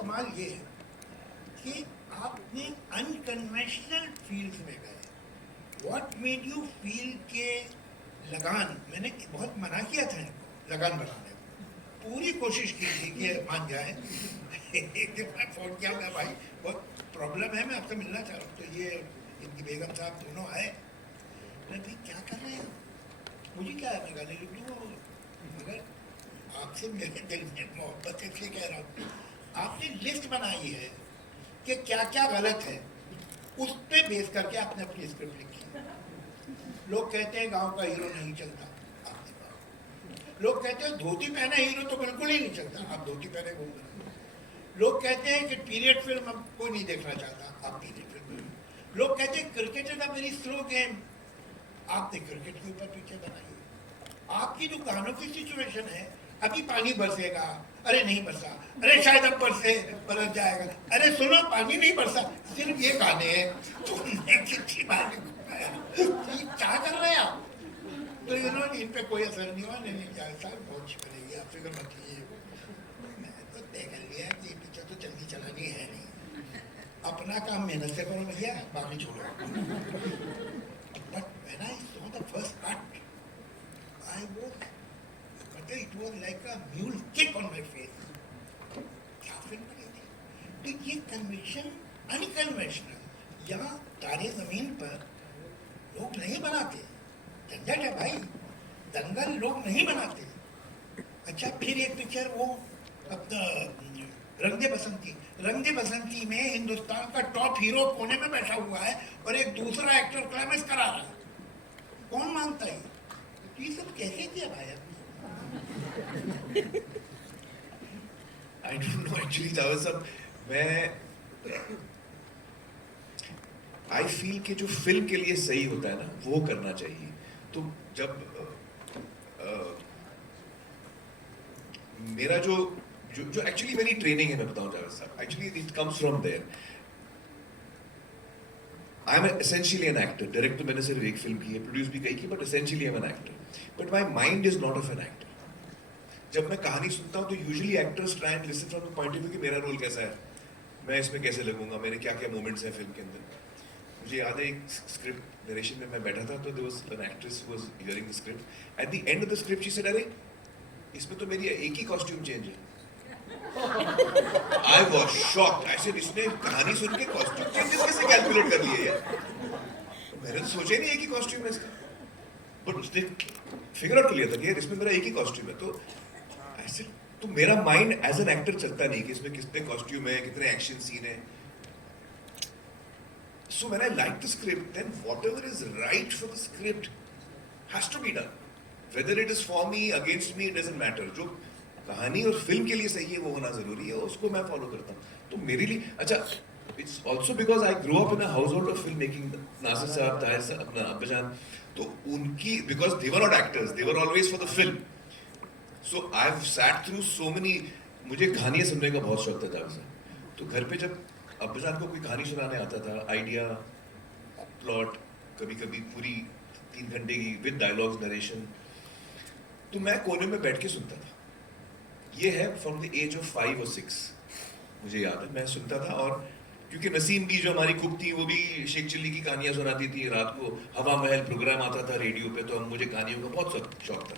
कमाल ये है कि आपने अनकन्वेंशनल फील्ड्स में गए। व्हाट मेड यू फील के लगान, मैंने बहुत मना किया था इनको लगान बनाने को, पूरी कोशिश की थी कि मान जाए। एक दिन मैं फोन किया, मैं भाई बहुत प्रॉब्लम है, मैं आपसे मिलना चाह रहा हूँ। तो ये इनकी बेगम साहब दोनों आए। मैं भाई क्या कर रहे हैं, मुझे क्या है, मैं गाने लिख लूँगा, मगर आपसे मेरे दिल में मोहब्बत है इसलिए कह रहा हूँ। आपने लिस्ट बनाई है कि क्या क्या गलत है, उस पे बेस करके आपने अपनी स्क्रिप्ट लिखी। लोग कहते हैं गांव का हीरो नहीं चलता, आपने कहा। लोग कहते हैं धोती पहने हीरो तो बिल्कुल ही नहीं चलता, आप धोती पहने घूम रहे हैं। लोग कहते हैं कि पीरियड फिल्म अब कोई नहीं देखना चाहता, आप पीरियड फिल्म। लोग कहते हैं cricket is a very slow game, आपने क्रिकेट के ऊपर पिक्चर बनाई है। आपकी जो गानों की सिचुएशन है, अभी पानी बरसेगा, अरे नहीं बरसा, अरे शायद अब बरस जाएगा, अरे सुनो पानी नहीं बरसा, सिर्फ ये गाने हैं। तो कितनी बार क्या कर रहे हैं आप? तो इन पे कोई असर नहीं हुआ, नहीं क्या सर बहुत बनेगी, आप फिक्र मत कीजिए। मैं तो तय कर लिया कि ये पिक्चर तो जल्दी चलानी है नहीं, अपना काम मेहनत से करो भैया, बाकी छोड़ो। But when I saw the first cut, it was like a mule kick on my face. क्या फिल्म बनी थी? तो ये कन्विक्शन अनकन्वेंशनल, यहाँ तारे जमीन पर लोग नहीं बनाते, झंझट है भाई, दंगल लोग नहीं बनाते। अच्छा, फिर एक पिक्चर वो अपना रंग दे बसंती, रंग दे बसंती में हिंदुस्तान का टॉप हीरो कोने में बैठा हुआ है और एक दूसरा एक्टर क्लाइमेक्स करा रहा है, कौन मानता है? ये सब कैसे किया भाई? I don't know actually, Javed साहब, मैं I feel कि जो फिल्म के लिए सही होता है ना, वो करना चाहिए। तो जब मेरा जो एक्चुअली मेरी ट्रेनिंग है, मैं बताऊं जावेद साहब, actually it comes from there. I am essentially an actor. Direct तो मैंने सिर्फ एक फिल्म की है, प्रोड्यूस भी कई की, but essentially I am an actor. But my mind is not of an actor. जब मैं कहानी सुनता हूँ तो usually actors try and listen from the point of view कि मेरा रोल कैसा है, मैं इसमें कैसे लगूंगा, मेरे क्या क्या मोमेंट्स हैं फिल्म के अंदर। मुझे याद है एक स्क्रिप्ट नरेशन में मैं बैठा था, तो there was an actress who was hearing the script. At the end of the script she said, अरे इसमें तो मेरी एक ही कॉस्ट्यूम चेंज है। I was shocked. I said, इसने कहानी सुन के कॉस्ट्यूम चेंजेस कैसे कैलकुलेट कर लिए यार? मैंने तो सोचा ही नहीं एक ही कॉस्ट्यूम है इसका, बट उसने फिगर आउट कर लिया था कि यार इसमें मेरा एक ही कॉस्ट्यूम है। तो ऐसे तो मेरा माइंड एज एन एक्टर चलता नहीं कि इसमें कितने कॉस्ट्यूम है, कितने एक्शन सीन है। So when I like the script, then whatever is right for the script has to be done, whether it is for me, against me, it doesn't matter. जो कहानी और फिल्म के लिए सही है वो होना जरूरी है, उसको मैं फॉलो करता हूँ। तो मेरे लिए अच्छा, it's also because I grow up in a household of film making. Nasir साहब, ताहिर साहब, अपना अब्बाजान, तो उनकी, because they were not actors, they were always for the film. So I have sat through so many. मुझे कहानियां सुनने का बहुत शौक था जावेद साहब। तो घर पे जब अब्बाजान को कोई कहानी सुनाने आता था, आइडिया, प्लॉट, कभी कभी पूरी 3 घंटे की विद डायलॉग्स, नरेशन, तो मैं कोने में बैठ के सुनता था। ये है फ्रॉम द एज ऑफ 5 और 6, मुझे याद है मैं सुनता था। और क्योंकि नसीम भी जो हमारी कुक थी, वो भी शेख चिल्ली की कहानियां सुनाती थी। रात को हवा महल प्रोग्राम आता था रेडियो पे, तो मुझे कहानियों का बहुत शौक था।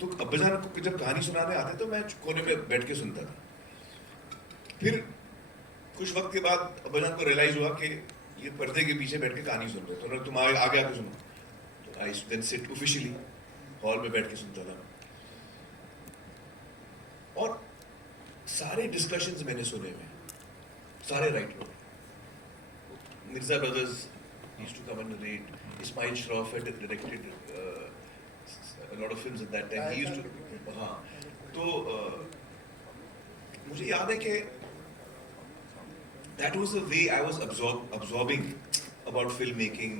तो अब्बाजान को जब कहानी सुनाने आते तो मैं कोने में बैठ के सुनता था। फिर कुछ वक्त के बाद अब्बाजान को रियलाइज हुआ कि ये पर्दे के पीछे बैठ के कहानी सुन रहे, तो तुम आगे आगे सुनो। तो आई देन सिट ऑफिशियली हॉल में बैठ के सुनता था। और सारे डिस्कशंस मैंने सुने हुए, सारे राइटरों। Mirza brothers used to come and narrate. Ismail Shroff had directed a lot of films at that time. He used to, हाँ, तो मुझे याद है कि that was the way I was absorbing about filmmaking,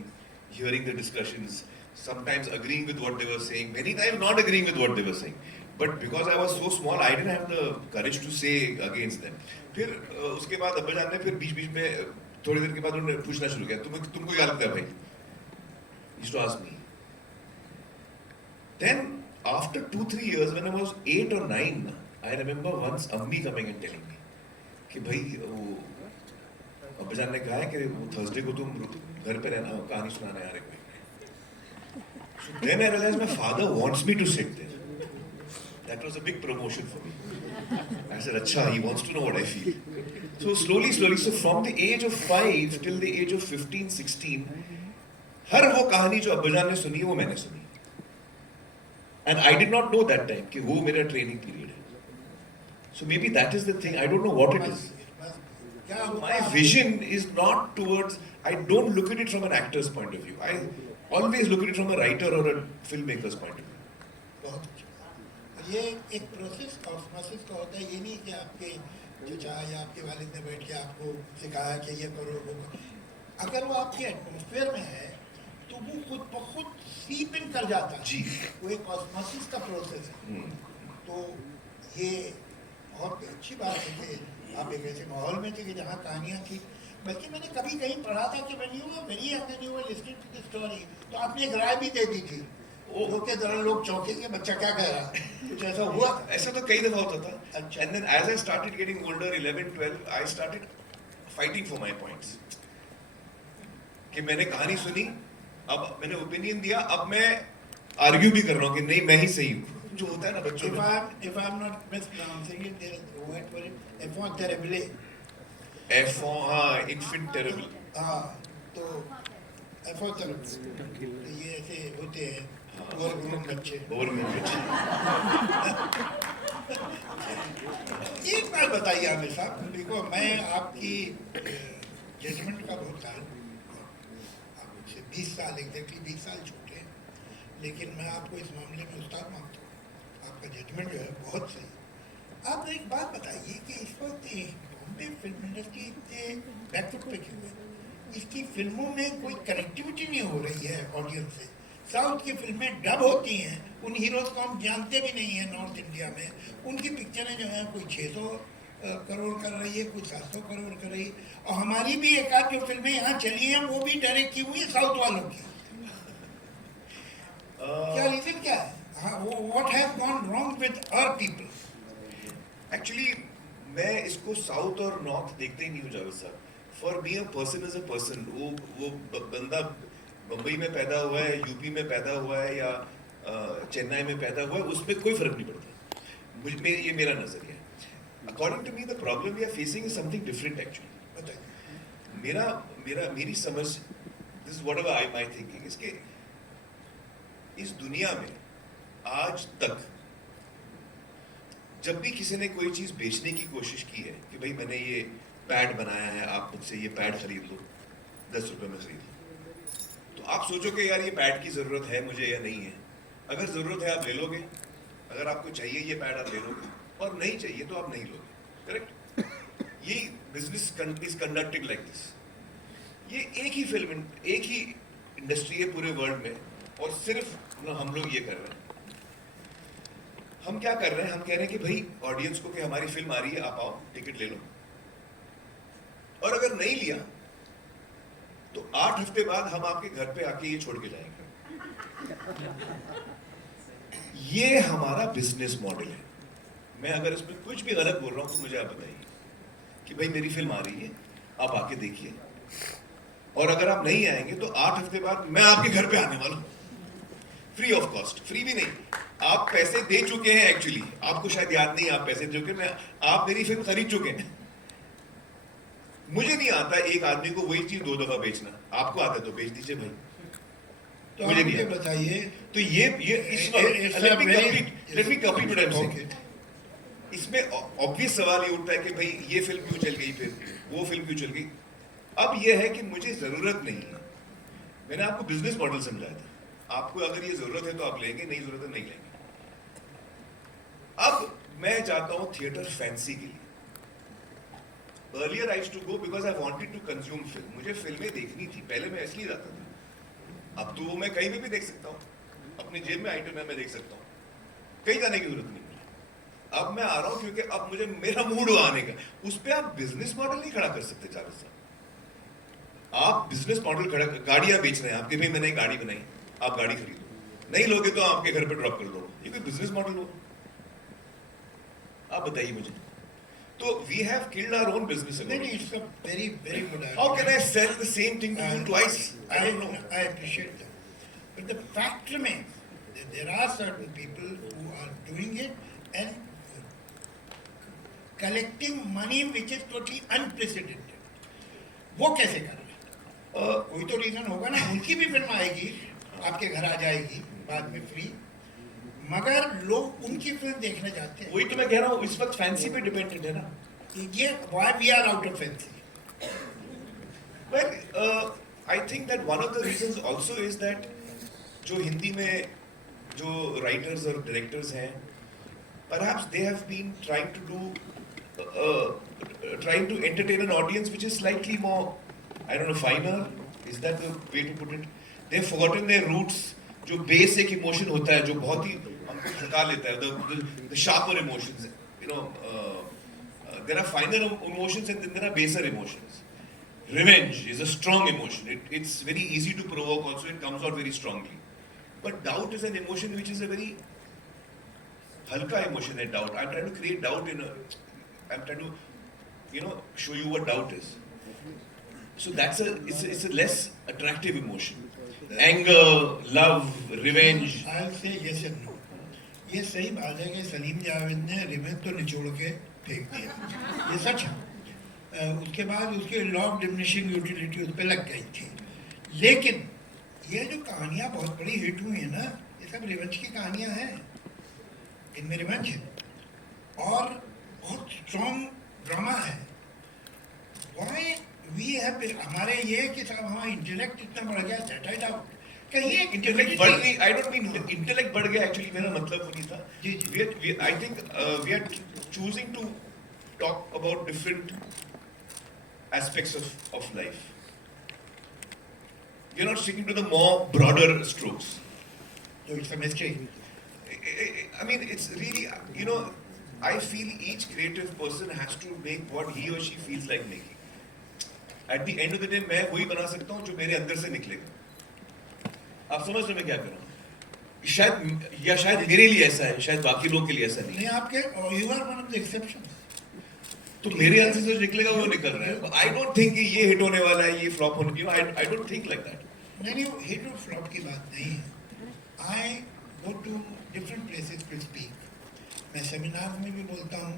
hearing the discussions, sometimes agreeing with what they were saying, many times not agreeing with what they were saying. But because I was so small, I didn't have the courage to say against them. फिर उसके बाद अब्बाजान ने फिर बीच बीच में थोड़ी देर के बाद उन्होंने पूछना शुरू किया, तुमको क्या लगता है भाई? He used to ask me. Then after 2-3 years, when I was 8 or 9, I remember once Ammi coming and telling me कि भाई वो अब्बाजान ने कहा है कि वो थर्सडे को तुम घर पे रहना, कहानी सुनाने आ रहे कोई। So then I realized my father wants me to sit there. That was a big promotion for me. I said, "Acha, he wants to know what I feel." So slowly, so from the age of 5 till the age of 15, 16, हर वो कहानी जो अब्बाजान ने सुनी वो मैंने सुनी. And I did not know that time कि वो मेरा training period है. So maybe that is the thing. I don't know what it is. क्या My vision is not towards. I don't look at it from an actor's point of view. I always look at it from a writer or a filmmaker's point of view. बहुत अच्छा। ये एक process osmosis का होता है, ये नहीं कि आपके चचा या आपके वालिद ने बैठ के आपको सिखाया कि ये करो वो करो। अगर वो आपके एटमॉस्फेयर में है तो वो खुद ब खुद सीप इन कर जाता है। जी। वो एक ऑस्मोसिस का प्रोसेस है। तो ये बहुत अच्छी बात है कि आप एक ऐसे माहौल में थे कि जहाँ कहानियाँ थी। बल्कि मैंने कभी कहीं पढ़ा था कि when you were very young and you were listening to the story, तो आपने एक राय भी दे दी थी वो के तरह लोग चौंके कि बच्चा क्या कह रहा है। कुछ ऐसा हुआ? ऐसा तो कई दफा होता था. अच्छा। And then as I started getting older, 11, 12, I started fighting for my points. कि मैंने कहानी सुनी, अब मैंने ओपिनियन दिया, अब मैं आर्ग्यू भी कर रहा हूँ कि नहीं मैं ही सही हूँ. जो होता है ना बच्चों में. If I'm not mispronouncing it, there is a word for it, enfant terrible. हाँ, infant terrible. हाँ, तो enfant terrible. तो ये ऐसे होते हैं ओवरग्रोन बच्चे। ओवरग्रोन बच्चे। एक बात बताइए आमिर साहब, देखो मैं आपकी जजमेंट का बहुत तारीफ आप मुझसे 20 साल एग्जैक्टली 20 साल छोटे हैं, लेकिन मैं आपको इस मामले में उस्ताद मानता हूँ। आपका जजमेंट जो है बहुत सही। आप एक बात बताइए कि इस वक्त बॉम्बे फिल्म इंडस्ट्री इतने बैकफुट पे क्यों है? इसकी फिल्मों में कोई कनेक्टिविटी नहीं हो रही है ऑडियंस से। साउथ की फिल्में डब होती हैं, उन हीरोज को हम जानते भी नहीं हैं नॉर्थ इंडिया में। उनकी पिक्चरें जो हैं कोई 600 करोड़ कर रही है, कोई 700 करोड़ कर रही है। और हमारी भी एक आध जो फिल्में यहाँ चली हैं वो भी डायरेक्ट की हुई है साउथ वालों की। क्या रीजन क्या है? What has gone wrong with our people? Actually, मैं इसको साउथ और नॉर्थ देखते ही नहीं हूँ जावेद साहब. For me a person is a person. वो बंदा बम्बई में पैदा हुआ है, यूपी में पैदा हुआ है या चेन्नई में पैदा हुआ है, उसमें कोई फर्क नहीं पड़ता. ये मेरा नजरिया है. According to me the problem we are facing is something different actually. बताइए. मेरी समझ, this is whatever I my thinking, इसके इस दुनिया में आज तक जब भी किसी ने कोई चीज बेचने की कोशिश की है कि भाई मैंने ये पैड बनाया है, आप मुझसे ये पैड खरीद लो, 10 रुपए में खरीद लो, तो आप सोचो कि यार ये पैड की जरूरत है मुझे या नहीं है. अगर जरूरत है आप ले लोगे, अगर आपको चाहिए ये पैड आप ले लोगे, और नहीं चाहिए तो आप नहीं लोगे. करेक्ट? ये business is conducted like this. ये एक ही फिल्म, एक ही इंडस्ट्री है पूरे वर्ल्ड में, और सिर्फ हम लोग ये कर रहे हैं. हम क्या कर रहे हैं? हम कह रहे हैं कि भाई ऑडियंस को कि हमारी फिल्म आ रही है, आप आओ टिकट ले लो, और अगर नहीं लिया तो 8 हफ्ते बाद हम आपके घर पे आके ये छोड़ के जाएंगे. ये हमारा बिजनेस मॉडल है. मैं अगर इसमें कुछ भी गलत बोल रहा हूं तो मुझे आप बताइए कि भाई मेरी फिल्म आ रही है, आप आके देखिए, और अगर आप नहीं आएंगे तो 8 हफ्ते बाद मैं आपके घर पे आने वाला हूं, फ्री ऑफ कॉस्ट. फ्री भी नहीं, आप पैसे दे चुके हैं. एक्चुअली आपको शायद याद नहीं, आप पैसे दे चुके हैं, आप मेरी फिल्म खरीद चुके हैं. मुझे नहीं आता एक आदमी को वही चीज 2 दफा बेचना. आपको आता है तो बेच दीजिए भाई, तो मुझे नहीं बताइए. तो ये let me complete what I am saying. इसमें ऑब्वियस सवाल ये उठता है कि भाई ये फिल्म क्यों चल गई, फिर वो फिल्म क्यों चल गई. अब ये है कि मुझे जरूरत नहीं है. मैंने आपको बिजनेस मॉडल समझाया था. आपको अगर ये जरूरत है तो आप लेंगे, नहीं जरूरत है नहीं लेंगे. अब मैं चाहता हूं थिएटर फैंसी के लिए. Earlier I used to go because I wanted to consume film. मुझे फिल्में देखनी थी, पहले मैं इसलिए जाता था. अब तो मैं कहीं भी देख सकता हूँ, अपनी जेब में आइटम है, मैं देख सकता हूँ, कहीं जाने की जरूरत नहीं. अब मैं आ रहा हूं क्योंकि अब मुझे मेरा मूड आने का. उस पर आप बिजनेस मॉडल नहीं खड़ा कर सकते. जावेद साहब, आप बिजनेस मॉडल खड़ा, गाड़ियां बेच रहे हैं आपके, भाई मैंने गाड़ी बनाई, आप गाड़ी खरीदो, नहीं लोगे तो आपके घर पे ड्रॉप कर दो. ये कोई बिजनेस मॉडल हो? आप बताइए मुझे. तो we have killed our own business. नहीं नहीं, it's a very very good How argument. can I sell the same thing to you twice? I don't know. I appreciate that. But the fact remains that there are certain people who are doing it and collecting money which is totally unprecedented. वो कैसे कर रहे हैं? कोई तो reason होगा ना, उनकी भी फिल्म आएगी, आपके घर आ जाएगी बाद में फ्री, मगर लोग उनकी फिल्म देखने जाते हैं. वही तो मैं कह रहा हूँ, इस वक्त फैंसी पे डिपेंडेंट है ना. ये why we are out of fancy. Well, I think that one of the reasons also is that जो हिंदी में जो writers और directors हैं, perhaps they have been trying to entertain an audience which is slightly more, I don't know, finer. Is that the way to put it? They have forgotten their roots. जो basic emotion होता है, जो बहुत ही हमको थका लेता है, the sharper emotions. You know, there are finer emotions and then there are baser emotions. Revenge is a strong emotion. It's very easy to provoke also. It comes out very strongly. But doubt is an emotion which is a very halka emotion. That doubt. I'm trying to create doubt I'm trying to, show you what doubt is. So it's a less attractive emotion. Anger, love, revenge. I'll say yes and no. ये सही बात है कि सलीम जावेद ने revenge तो निचोड़ के फेंक दिया, ये सच है. उसके बाद उसके लॉ ऑफ डिमिनिशिंग यूटिलिटी उस पर लग गई थी. लेकिन ये जो कहानियाँ बहुत बड़ी हिट हुई हैं ना, ये सब रिवेंज की कहानियाँ हैं. इनमें रिवेंज है और बहुत स्ट्रॉन्ग ड्रामा है. वाई वी हैव, हमारे ये कि साहब हमारा इंटेलेक्ट इतना बढ़ गया, सेट आउट कहीं इंटेलेक्ट बढ़ गई. आई डोंट मीन इंटेलेक्ट बढ़ गया, एक्चुअली मेरा मतलब वो नहीं था. जी जी. I think we are choosing to talk about different aspects of life. You're not sticking to the more broader strokes. So it's a mistake. I mean, it's really, I feel each creative person has to make what he or she feels like making. At the end of the day, मैं वही बना सकता हूँ जो मेरे अंदर से निकलेगा. आप समझ रहे मैं क्या कर रहा हूँ? शायद मेरे लिए ऐसा है, शायद बाकी लोगों के लिए ऐसा नहीं. नहीं, आपके you are one of the exceptions. तो मेरे अंदर से जो निकलेगा वो निकल रहा है. I don't think कि ये हिट होने वाला है, ये फ्लॉप होने की. I don't think like that. नहीं, हिट और फ्लॉप की बात नहीं है. I go to different places to speak. मैं सेमिनार में भी बोलता हूँ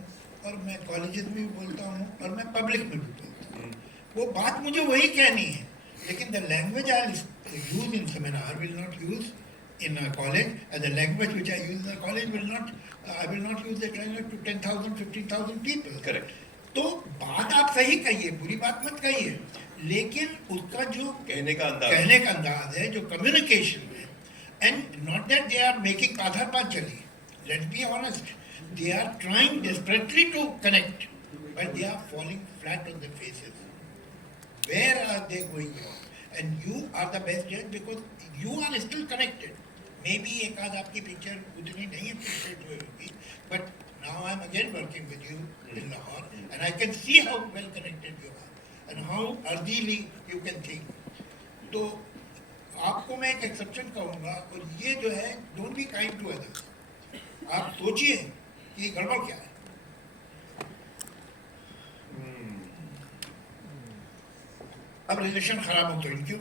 और मैं कॉलेजेस में भी बोलता हूँ और मैं पब्लिक में भी बोलता हूँ. वो बात मुझे वही कहनी है, लेकिन the language I use in seminar will not use in a college, and the language which I use in a college will not, I will not use that language to 10,000, 15,000 people. Correct. तो बात आप सही कहिए, बुरी बात मत कहिए, लेकिन उसका जो कहने का अंदाज है, जो कम्युनिकेशन है, and not that they are making पाथर Panchli. Let's be honest, they are trying desperately to connect, but they are falling flat on their faces. Where are they going wrong? And you are the best judge because you are still connected. Maybe एक आध आपकी picture उतनी नहीं appreciate हुई होगी, but now I am again working with you in Lahore, and I can see how well connected you are and how earthily you can think. तो आपको मैं एक exception कहूँगा, और ये जो है don't be kind to others. आप सोचिए कि गड़बड़ क्या है. अब रिलेशन खराब हो तो क्यों?